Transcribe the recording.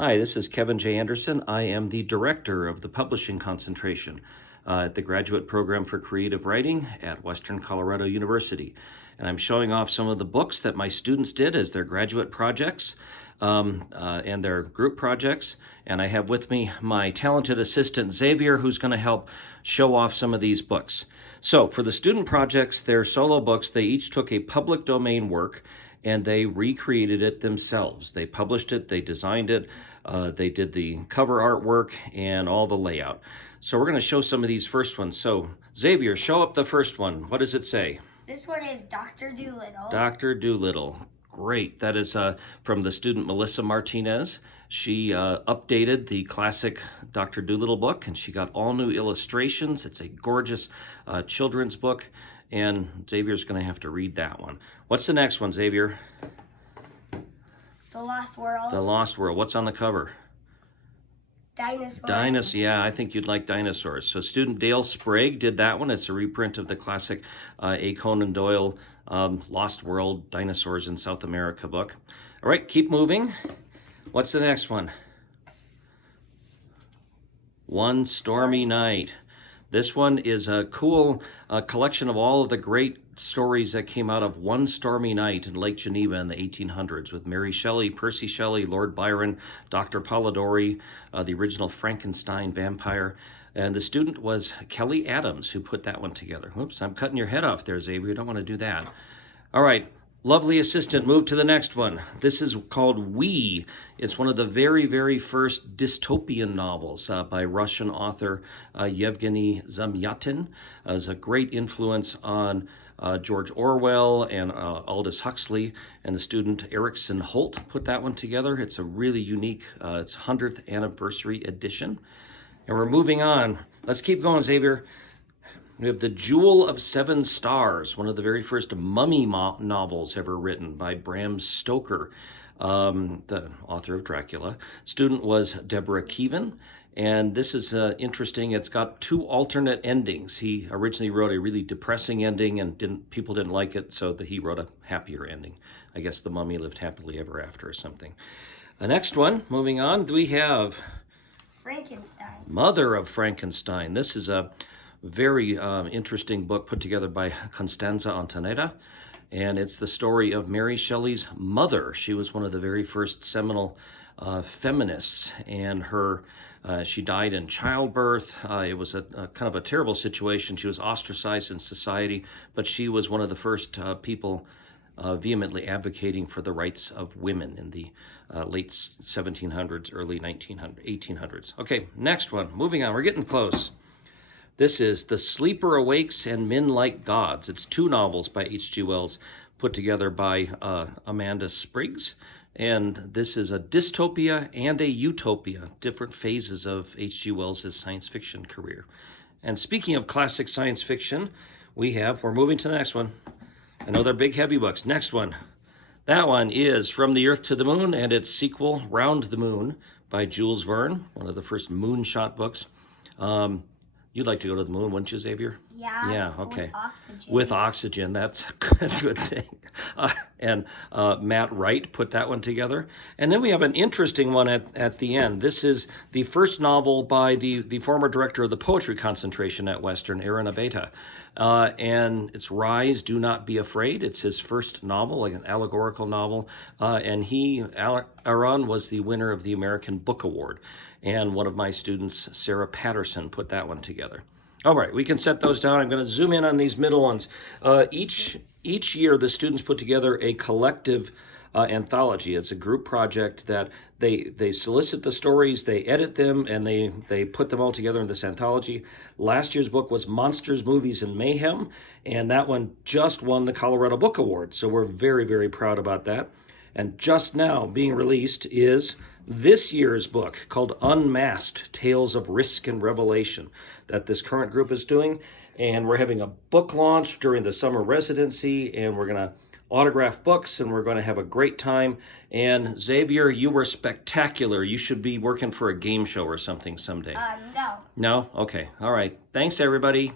Hi, this is Kevin J. Anderson. I am the director of the publishing concentration at the Graduate Program for Creative Writing at Western Colorado University. And I'm showing off some of the books that my students did as their graduate projects and their group projects. And I have with me my talented assistant, Xavier, who's going to help show off some of these books. So for the student projects, they're solo books. They each took a public domain work and they recreated it themselves. They published it, they designed it, they did the cover artwork and all the layout. So we're going to show some of these first ones. So Xavier, show up the first one. What does it say? This one is Dr. Dolittle. Dr. Dolittle. Great. That is from the student Melissa Martinez. She updated the classic Dr. Dolittle book, and she got all new illustrations. It's a gorgeous children's book, and Xavier's going to have to read that one. What's the next one, Xavier? The Lost World. The Lost World. What's on the cover? Dinosaurs. Yeah, I think you'd like dinosaurs. So student Dale Sprague did that one. It's a reprint of the classic A. Conan Doyle Lost World Dinosaurs in South America book. All right, keep moving. What's the next one? One Stormy Night. This one is a cool collection of all of the great stories that came out of One Stormy Night in Lake Geneva in the 1800s with Mary Shelley, Percy Shelley, Lord Byron, Dr. Polidori, the original Frankenstein vampire. And the student was Kelly Adams, who put that one together. Whoops, I'm cutting your head off there, Xavier. You don't want to do that. All right. Lovely assistant, move to the next one. This is called We. It's one of the very, very first dystopian novels by Russian author Yevgeny Zamyatin. It's a great influence on George Orwell and Aldous Huxley, and the student Erickson Holt put that one together. It's a really unique, it's 100th anniversary edition. And we're moving on. Let's keep going, Xavier. We have The Jewel of Seven Stars, one of the very first mummy novels ever written by Bram Stoker, the author of Dracula. Student was Deborah Keevan, and this is interesting. It's got two alternate endings. He originally wrote a really depressing ending, and people didn't like it, so he wrote a happier ending. I guess the mummy lived happily ever after or something. The next one, moving on, we have Frankenstein. Mother of Frankenstein. This is a very interesting book put together by Constanza Antonetta, and it's the story of Mary Shelley's mother. She was one of the very first seminal feminists, and she died in childbirth. It was a kind of a terrible situation. She was ostracized in society, but she was one of the first people vehemently advocating for the rights of women in the late 1700s, early 1800s. Okay, next one. Moving on. We're getting close. This is The Sleeper Awakes and Men Like Gods. It's two novels by H.G. Wells put together by Amanda Spriggs. And this is a dystopia and a utopia, different phases of H.G. Wells' science fiction career. And speaking of classic science fiction, we're moving to the next one. I know they're big, heavy books. Next one. That one is From the Earth to the Moon and its sequel, Round the Moon, by Jules Verne, one of the first moonshot books. You'd like to go to the moon, wouldn't you, Xavier? Yeah. Yeah, okay. With oxygen. With oxygen, that's a good thing. And Matt Wright put that one together. And then we have an interesting one at the end. This is the first novel by the former director of the poetry concentration at Western, Aaron Abeta. And it's Rise, Do Not Be Afraid. It's his first novel, like an allegorical novel. And Aaron was the winner of the American Book Award. And one of my students, Sarah Patterson, put that one together. All right, we can set those down. I'm going to zoom in on these middle ones. Each year, the students put together a collective anthology. It's a group project that they solicit the stories, they edit them, and they put them all together in this anthology. Last year's book was Monsters, Movies, and Mayhem, and that one just won the Colorado Book Award. So we're very, very proud about that. And just now being released is this year's book called Unmasked, Tales of Risk and Revelation that this current group is doing. And we're having a book launch during the summer residency, and we're going to autograph books, and we're going to have a great time. And Xavier, you were spectacular. You should be working for a game show or something someday. No. No? Okay. All right. Thanks, everybody.